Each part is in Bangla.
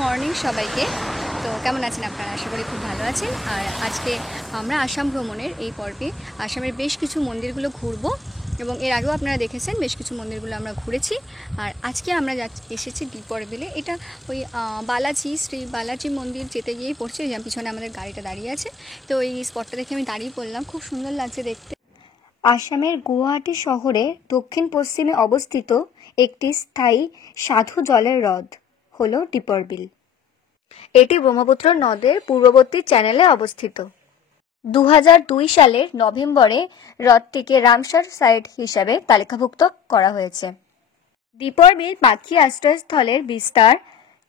মর্নিং সবাইকে। তো কেমন আছেন আপনারা? আশা করি খুব ভালো আছেন। আর আজকে আমরা আসাম ভ্রমণের এই পর্বে আসামের বেশ কিছু মন্দিরগুলো ঘুরবো, এবং এর আগেও আপনারা দেখেছেন বেশ কিছু মন্দিরগুলো আমরা ঘুরেছি। আর আজকে আমরা এসেছি দ্বীপর বিলে। এটা ওই বালাজি, শ্রী বালাজি মন্দির যেতে গিয়েই পড়ছে। যে পিছনে আমাদের গাড়িটা দাঁড়িয়ে আছে, তো এই স্পটটা দেখে আমি দাঁড়িয়ে পড়লাম। খুব সুন্দর লাগছে দেখতে। আসামের গুয়াহাটি শহরে দক্ষিণ পশ্চিমে অবস্থিত একটি স্থায়ী সাধু জলের হ্রদ হল দ্বীপর বিল। এটি ব্রহ্মপুত্র নদের পূর্ববর্তী চ্যানেলে অবস্থিত। 2002 সালের নভেম্বরে হ্রদটিকে রামসার সাইট হিসাবে তালিকাভুক্ত করা হয়েছে। দ্বীপর বিল পাখি আশ্রয়স্থলের বিস্তার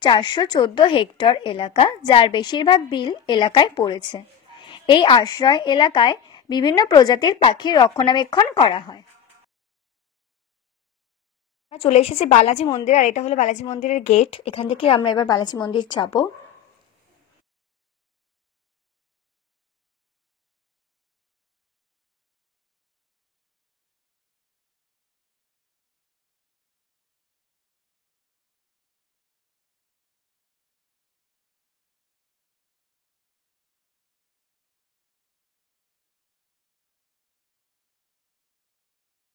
414 হেক্টর এলাকা, যার বেশিরভাগ বিল এলাকায় পড়েছে। এই আশ্রয় এলাকায় বিভিন্ন প্রজাতির পাখির রক্ষণাবেক্ষণ করা হয়। চলে এসেছি বালাজি মন্দির, আর এটা হলো বালাজি মন্দিরের গেট। এখান থেকে আমরা এবার বালাজি মন্দির যাবো।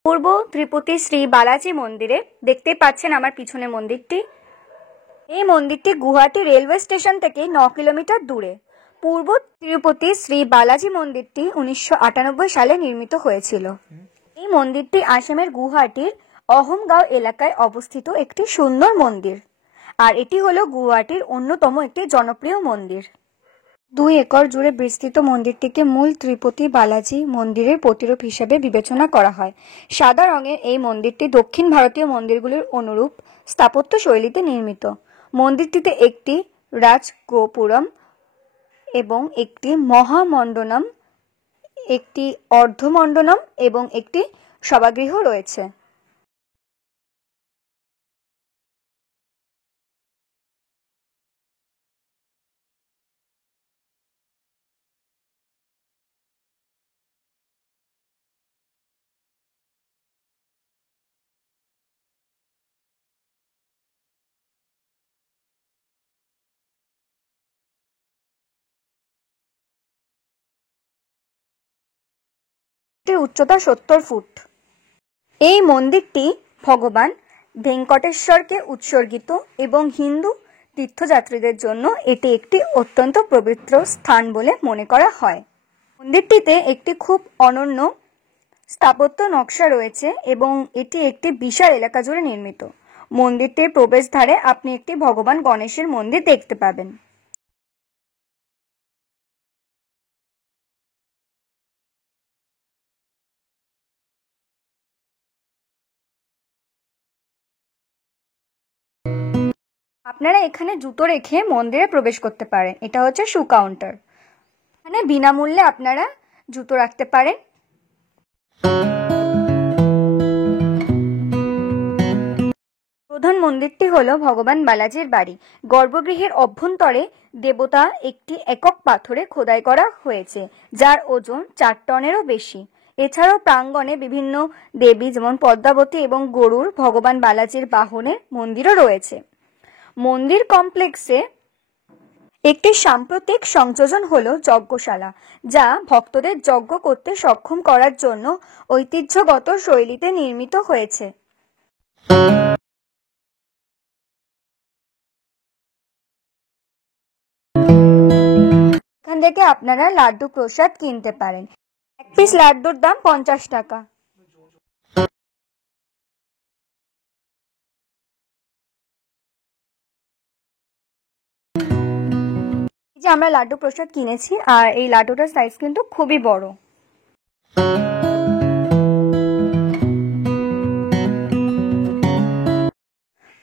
পূর্ব ত্রিপুতি শ্রী বালাজি মন্দিরে দেখতে পাচ্ছেন আমার পিছনে মন্দিরটি। এই মন্দিরটি গুয়াহাটি রেলওয়ে স্টেশন থেকে 9 কিলোমিটার দূরে। পূর্ব তিরুপতি শ্রী বালাজি মন্দিরটি 1998 সালে নির্মিত হয়েছিল। এই মন্দিরটি আসামের গুয়াহাটির অহমগাঁও এলাকায় অবস্থিত একটি সুন্দর মন্দির, আর এটি হলো গুয়াহাটির অন্যতম একটি জনপ্রিয় মন্দির। 2 একর জুড়ে বিস্তৃত মন্দিরটিকে মূল ত্রিপতি বালাজি মন্দিরের প্রতিরূপ হিসেবে বিবেচনা করা হয়। সাদা রঙের এই মন্দিরটি দক্ষিণ ভারতীয় মন্দিরগুলির অনুরূপ স্থাপত্য শৈলীতে নির্মিত। মন্দিরটিতে একটি রাজগোপুরম এবং একটি মহামণ্ডনম, একটি অর্ধমণ্ডনম এবং একটি সভাগৃহ রয়েছে। উচ্চতা 70 ফুট। এই মন্দিরটি ভগবান ভেঙ্কটেশ্বরকে উৎসর্গিত এবং হিন্দু তীর্থযাত্রীদের জন্য এটি একটি অত্যন্ত পবিত্র স্থান বলে মনে করা হয়। মন্দিরটিতে একটি খুব অনন্য স্থাপত্য নকশা রয়েছে এবং এটি একটি বিশাল এলাকা জুড়ে নির্মিত। মন্দিরটির প্রবেশদ্বারে আপনি একটি ভগবান গণেশের মন্দির দেখতে পাবেন। আপনারা এখানে জুতো রেখে মন্দিরে প্রবেশ করতে পারেন। এটা হচ্ছে শু কাউন্টার। এখানে বিনামূল্যে আপনারা জুতো রাখতে পারেন। প্রধান মন্দিরটি হলো ভগবান বালাজির বাড়ি। গর্ভগৃহের অভ্যন্তরে দেবতা একটি একক পাথরে খোদাই করা হয়েছে, যার ওজন 4 টনেরও বেশি। এছাড়াও প্রাঙ্গণে বিভিন্ন দেবী যেমন পদ্মাবতী এবং গরুর ভগবান বালাজির বাহনের মন্দিরও রয়েছে। মন্দির কমপ্লেক্সে একটি সাম্প্রতিক সংযোজন হলো যজ্ঞশালা, যা ভক্তদের যজ্ঞ করতে সক্ষম করার জন্য ঐতিহ্যগত শৈলীতে নির্মিত হয়েছে। এখান থেকে আপনারা লাড্ডু প্রসাদ কিনতে পারেন। এক পিস লাড্ডুর দাম 50 টাকা। এই যে আমরা লাড্ডু প্রসাদ কিনেছি, আর এই লাড্ডুটার সাইজ কিন্তু খুবই বড়।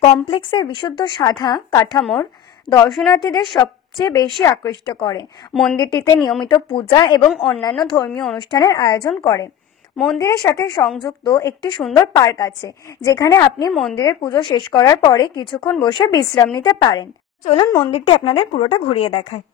কমপ্লেক্সের বিশুদ্ধ সাদা কাঠামোর দর্শনার্থীদের সবচেয়ে বেশি আকৃষ্ট করে। মন্দিরটিতে নিয়মিত পূজা এবং অন্যান্য ধর্মীয় অনুষ্ঠানের আয়োজন করে। মন্দিরের সাথে সংযুক্ত একটি সুন্দর পার্ক আছে, যেখানে আপনি মন্দিরের পুজো শেষ করার পরে কিছুক্ষণ বসে বিশ্রাম নিতে পারেন। চলুন মন্দিরটি আপনাদের পুরোটা ঘুরিয়ে দেখায়।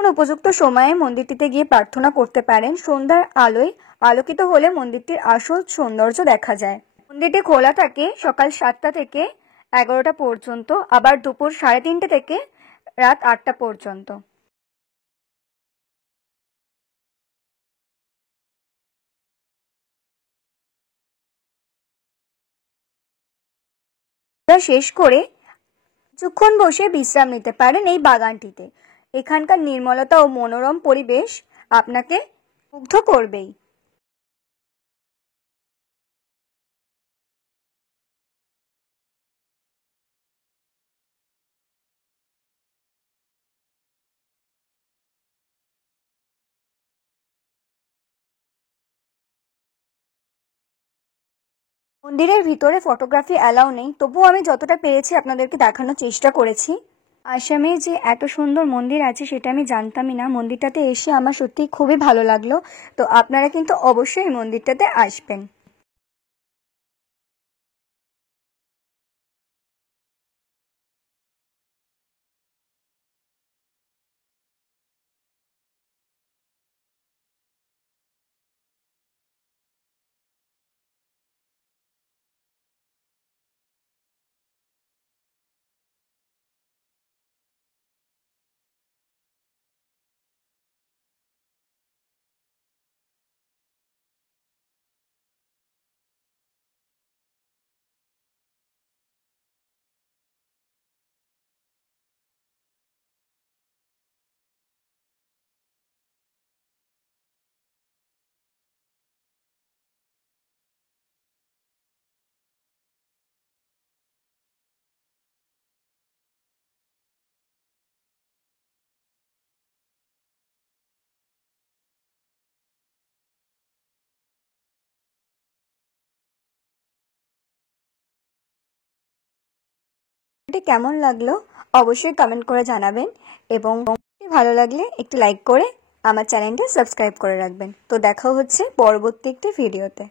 কোন উপযুক্ত সময়ে মন্দিরটিতে গিয়ে প্রার্থনা করতে পারেন। সন্ধ্যার আলোয় আলোকিত হলে মন্দিরটির আসল সৌন্দর্য দেখা যায়। মন্দিরটি খোলা থাকে সকাল 7টা থেকে 11টা পর্যন্ত, আবার দুপুর 3:30 থেকে রাত 8টা পর্যন্ত। শেষ করে কিছুক্ষণ বসে বিশ্রাম নিতে পারেন এই বাগানটিতে। এখানকার নির্মলতা ও মনোরম পরিবেশ আপনাকে মুগ্ধ করবেই। মন্দিরের ভিতরে ফটোগ্রাফি অ্যালাউ নেই, তবুও আমি যতটা পেরেছি আপনাদেরকে দেখানোর চেষ্টা করেছি। আসামে যে এত সুন্দর মন্দির আছে সেটা আমি জানতামই না। মন্দিরটাতে এসে আমার সত্যি খুবই ভালো লাগলো। তো আপনারা কিন্তু অবশ্যই এই মন্দিরটাতে আসবেন। এটি কেমন লাগলো অবশ্যই কমেন্ট করে জানাবেন, এবং ভালো লাগলে একটু লাইক করে আমার চ্যানেলটা সাবস্ক্রাইব করে রাখবেন। তো দেখা হচ্ছে পরবর্তী একটি ভিডিওতে।